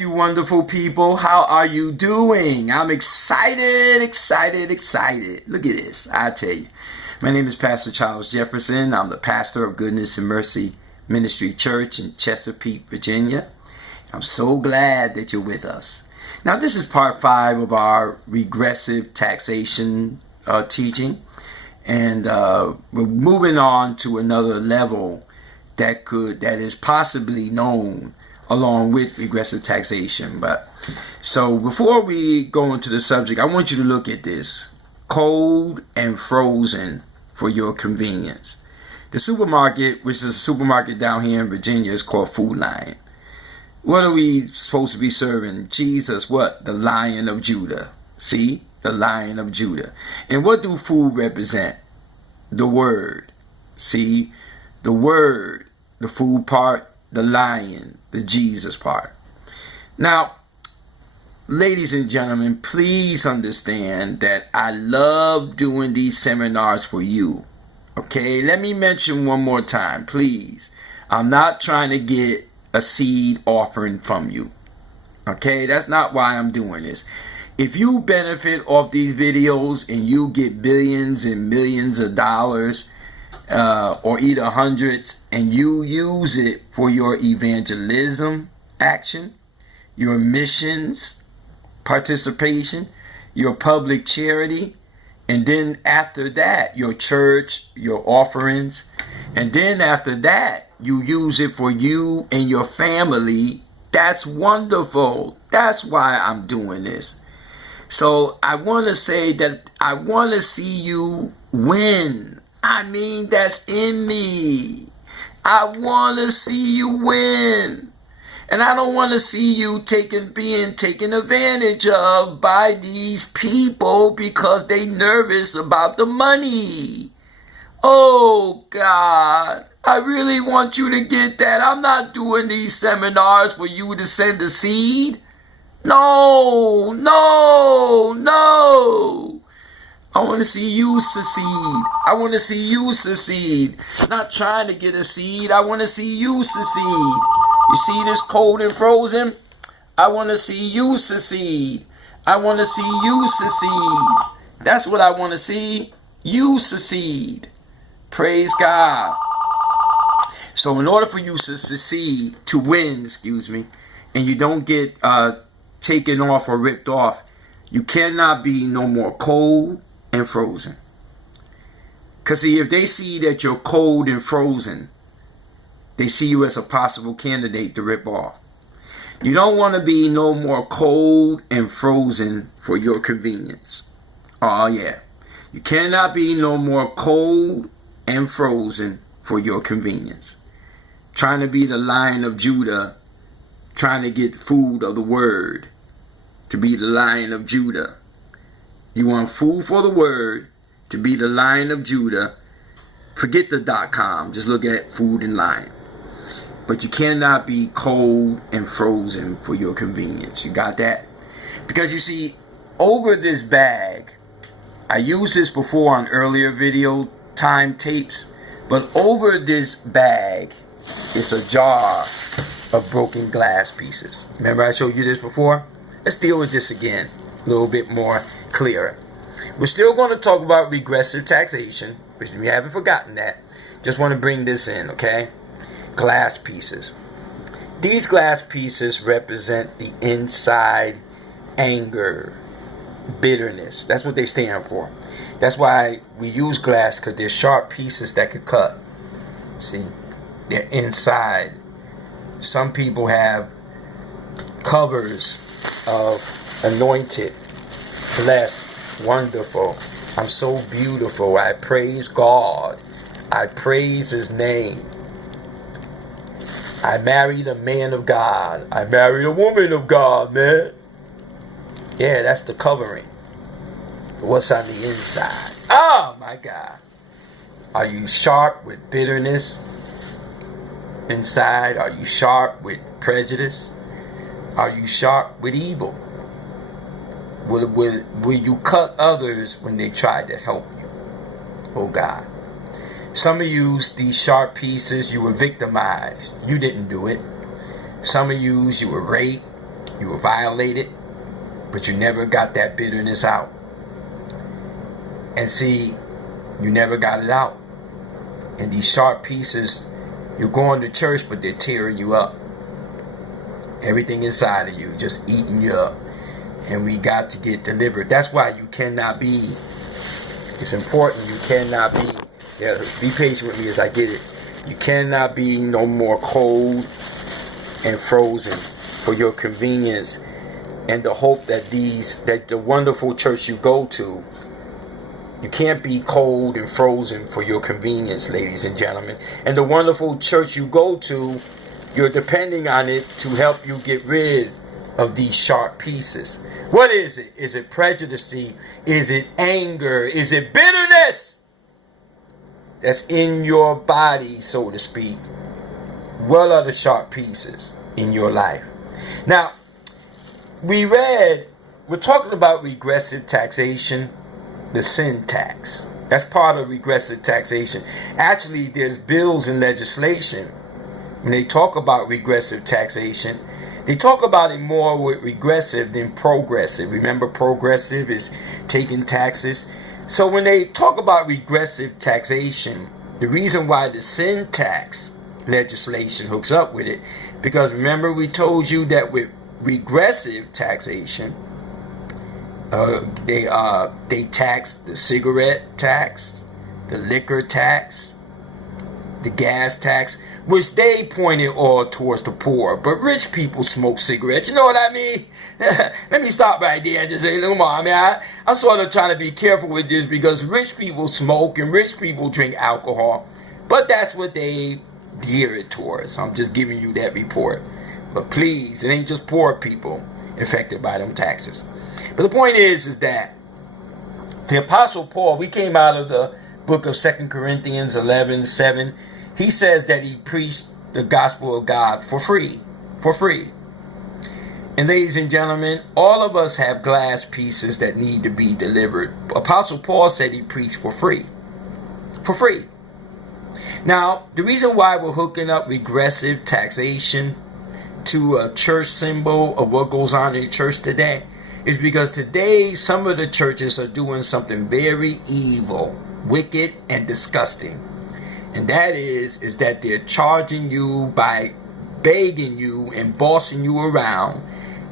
you wonderful people. How are you doing? I'm excited. Look at this. I tell you. My name is Pastor Charles Jefferson. I'm the pastor of Goodness and Mercy Ministry Church in Chesapeake, Virginia. I'm so glad that you're with us. Now, this is part 5 of our regressive taxation teaching. And we're moving on to another level that is possibly known along with regressive taxation. But so before we go into the subject, I want you to look at this: cold and frozen for your convenience. The supermarket, which is a supermarket down here in Virginia, is called Food Lion. What are we supposed to be serving? Jesus, what? The Lion of Judah. See? The Lion of Judah. And what do food represent? The Word. See? The Word, the food part, the lion, the Jesus part. Now, ladies and gentlemen, please understand that I love doing these seminars for you. Okay, let me mention one more time, please. I'm not trying to get a seed offering from you. Okay, that's not why I'm doing this. If you benefit off these videos and you get billions and millions of dollars, or either hundreds, and you use it for your evangelism action, your missions participation, your public charity, and then after that, your church, your offerings, and then after that, you use it for you and your family, that's wonderful. That's why I'm doing this. So I want to say that I want to see you win. I mean, that's in me. I want to see you win. And I don't want to see you being taken advantage of by these people because they nervous about the money. Oh, God. I really want you to get that. I'm not doing these seminars for you to send a seed. No. I want to see you succeed. I want to see you succeed. Not trying to get a seed. I want to see you succeed. You see this cold and frozen? I want to see you succeed. I want to see you succeed. That's what I want to see. You succeed. Praise God. So in order for you to succeed, to win, and you don't get taken off or ripped off, you cannot be no more cold and frozen. Because see, if they see that you're cold and frozen, they see you as a possible candidate to rip off. You don't want to be no more cold and frozen for your convenience. Oh yeah. You cannot be no more cold and frozen for your convenience. Trying to be the Lion of Judah, trying to get food of the Word, to be the Lion of Judah. You want food for the Word, to be the Lion of Judah. Forget the .com. Just look at food and lion. But you cannot be cold and frozen for your convenience. You got that? Because you see, over this bag, I used this before on earlier video time tapes, but over this bag is a jar of broken glass pieces. Remember I showed you this before? Let's deal with this again, a little bit more clearer. We're still going to talk about regressive taxation, which we haven't forgotten that. Just want to bring this in, okay? Glass pieces. These glass pieces represent the inside anger, bitterness. That's what they stand for. That's why we use glass, because they're sharp pieces that could cut. See? They're inside. Some people have covers of anointed, blessed, wonderful. I'm so beautiful. I praise God. I praise His name. I married a man of God. I married a woman of God, man. Yeah, that's the covering. What's on the inside? Oh, my God. Are you sharp with bitterness inside? Are you sharp with prejudice? Are you sharp with evil? Will you cut others when they try to help you? Oh, God. Some of you, these sharp pieces, you were victimized. You didn't do it. Some of you were raped. You were violated, but you never got that bitterness out. And see, you never got it out. And these sharp pieces, you're going to church, but they're tearing you up. Everything inside of you, just eating you up. And we got to get delivered. That's why you cannot be, it's important, you cannot be, yeah, be patient with me as I get it. You cannot be no more cold and frozen for your convenience and the hope that the wonderful church you go to, you can't be cold and frozen for your convenience, ladies and gentlemen. And the wonderful church you go to, you're depending on it to help you get rid of these sharp pieces. What is it? Is it prejudice? Is it anger? Is it bitterness that's in your body, so to speak? What are the sharp pieces in your life? Now, we're talking about regressive taxation, the sin tax. That's part of regressive taxation. Actually, there's bills and legislation. When they talk about regressive taxation, they talk about it more with regressive than progressive. Remember, progressive is taking taxes. So when they talk about regressive taxation, the reason why the sin tax legislation hooks up with it, because remember we told you that with regressive taxation, they tax the cigarette tax, the liquor tax, the gas tax, which they pointed all towards the poor. But rich people smoke cigarettes. You know what I mean? Let me stop right there and just say, come on. I mean, I'm sort of trying to be careful with this because rich people smoke and rich people drink alcohol. But that's what they gear it towards. I'm just giving you that report. But please, it ain't just poor people affected by them taxes. But the point is that the Apostle Paul, we came out of the book of 2 Corinthians 11:7. He says that he preached the gospel of God for free. For free. And ladies and gentlemen, all of us have glass pieces that need to be delivered. Apostle Paul said he preached for free. For free. Now, the reason why we're hooking up regressive taxation to a church symbol of what goes on in church today is because today some of the churches are doing something very evil, wicked, and disgusting. And that is that they're charging you by begging you and bossing you around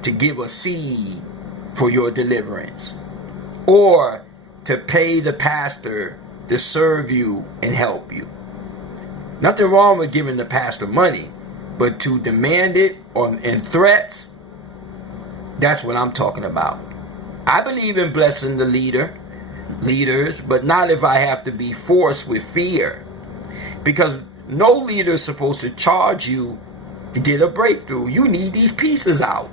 to give a seed for your deliverance, or to pay the pastor to serve you and help you. Nothing wrong with giving the pastor money, but to demand it in threats, that's what I'm talking about. I believe in blessing the leaders, but not if I have to be forced with fear. Because no leader is supposed to charge you to get a breakthrough. You need these pieces out.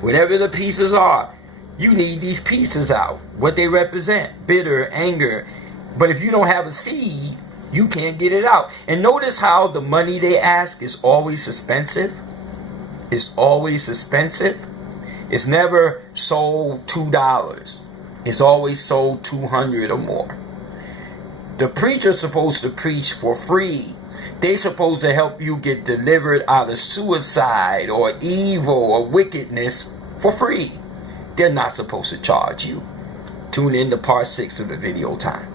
Whatever the pieces are, you need these pieces out. What they represent, bitter, anger. But if you don't have a seed, you can't get it out. And notice how the money they ask is always expensive. It's always expensive. It's never sold $2. It's always sold $200 or more. The preacher's supposed to preach for free. They're supposed to help you get delivered out of suicide or evil or wickedness for free. They're not supposed to charge you. Tune in to part 6 of the video time.